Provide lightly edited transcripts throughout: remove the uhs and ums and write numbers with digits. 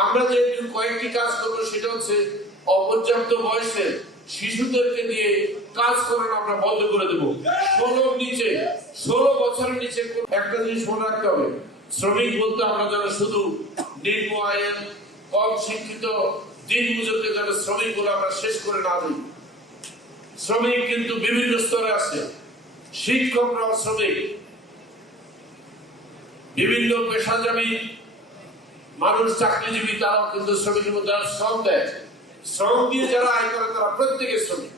আমরা যে কয়েকটি কাজ করবো সেটা হচ্ছে অপর্যাপ্ত বয়সে শিশুদেরকে দিয়ে কাজ করানো আমরা বন্ধ করে দেবো। 16 বছরের নিচে একটা জিনিস মনে রাখতে হবে, শ্রমিক বলতে আমরা যেন শুধু নিম্ন আয়ের কম শিক্ষিত দিন মজুরকে যেন শ্রমিক বলে আমরা শেষ করে না দিই। শ্রমিক কিন্তু বিভিন্ন স্তরে আছে, শিক্ষকরাও শ্রমিক, বিভিন্ন পেশাজীবী মানুষ চাকরিজীবী তারাও কিন্তু শ্রমিকের মধ্যে শ্রম দেয়। শ্রম দিয়ে যারা আয় করে তারা প্রত্যেকে শ্রমিক।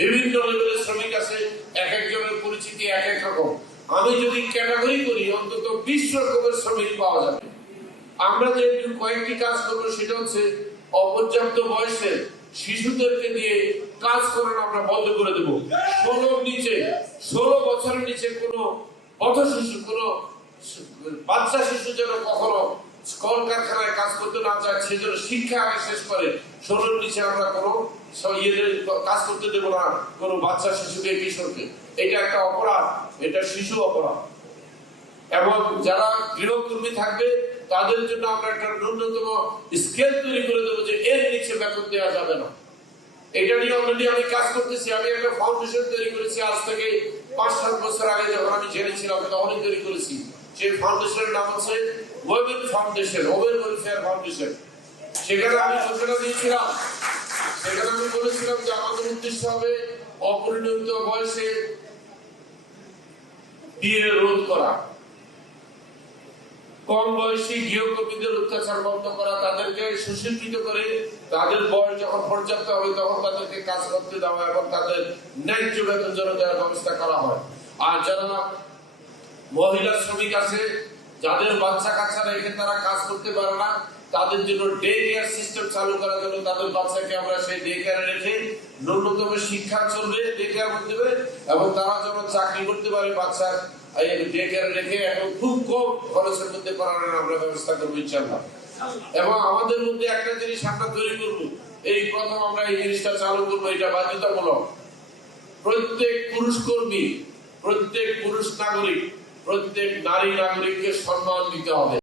বিভিন্ন লেভেলের শ্রমিক আছে, এক একজনের পরিচিতি এক এক রকম। আমি যদি ক্যাটাগরি করি অন্তত 20 রকমের শ্রমিক পাওয়া যাবে। আমরা যে কয়েকটি কাজ করবো সেটা হচ্ছে অপর্যাপ্ত বয়সে শিশুদেরকে দিয়ে কাজ করানো আমরা বন্ধ করে দেবো। 16 বছরের নিচে কোনো পথ শিশু, কোনো বাচ্চা শিশু যেন কখনো কলকারখানায় কাজ করতে না চায়, সে যেন শিক্ষা আগে শেষ করে। 16 নিচে আমরা কোনো কাজ করতে দেবো না কোনো বাচ্চা শিশুকে, কিশোরকে। এটা একটা অপরাধ, এটা শিশু অপরাধ। এবং যারা গৃহকর্মী থাকবে তাদের জন্য আমরা একটা ন্যূনতম স্কেল তৈরি করে দেবো যে এর নিচে বেতন দেওয়া যাবে না। এটা নিয়ে অলরেডি আমি কাজ করতেছি। আমি একটা ফাউন্ডেশন তৈরি করেছি আজ থেকে 5-7 বছর আগে, যখন আমি জেলে ছিলাম তখনই তৈরি করেছি। সেই ফাউন্ডেশনের নাম হচ্ছে women foundation, women welfare foundation. সেখানে আমি ঘোষণা দিয়েছিলাম, সেখানে আমি বলেছিলাম যে আমাদের উদ্দেশ্য হবে অপরিণত বয়সে বিয়ে রোধ করা, কম বয়সী গৃহকর্মীদের অত্যাচার বন্ধ করা, তাদেরকে সুশিক্ষিত করে তাদের বয়স যখন পর্যাপ্ত হবে তখন তাদেরকে কাজ করতে দেওয়া এবং তাদের ন্যায্য বেতন যেন দেওয়ার ব্যবস্থা করা হয়। আর যারা মহিলা শ্রমিক আছে, যাদের বাচ্চা কাচ্চা রেখে তারা কাজ করতে পারে না, তাদের জন্য ডে কেয়ার সিস্টেম চালু করার জন্য তাদের বাচ্চাকে আমরা সেই ডে কেয়ারে রেখে ন্যূনতম শিক্ষা চলবে ডে কেয়ার মধ্যে, এবং তারা যেন চাকরি করতে পারে বাচ্চার ডে কেয়ারে রেখে, এবং খুব কম খরচের মধ্যে করানোর আমরা ব্যবস্থা করবো ইনশাআল্লাহ। এবং আমাদের মধ্যে একটা জিনিস আমরা তৈরি করবো, এই প্রথম আমরা এই জিনিসটা চালু করবো, এটা বাধ্যতামূলক। প্রত্যেক পুরুষ কর্মী, প্রত্যেক পুরুষ নাগরিক, প্রত্যেক নারী নাগরিককে সম্মান দিতে হবে।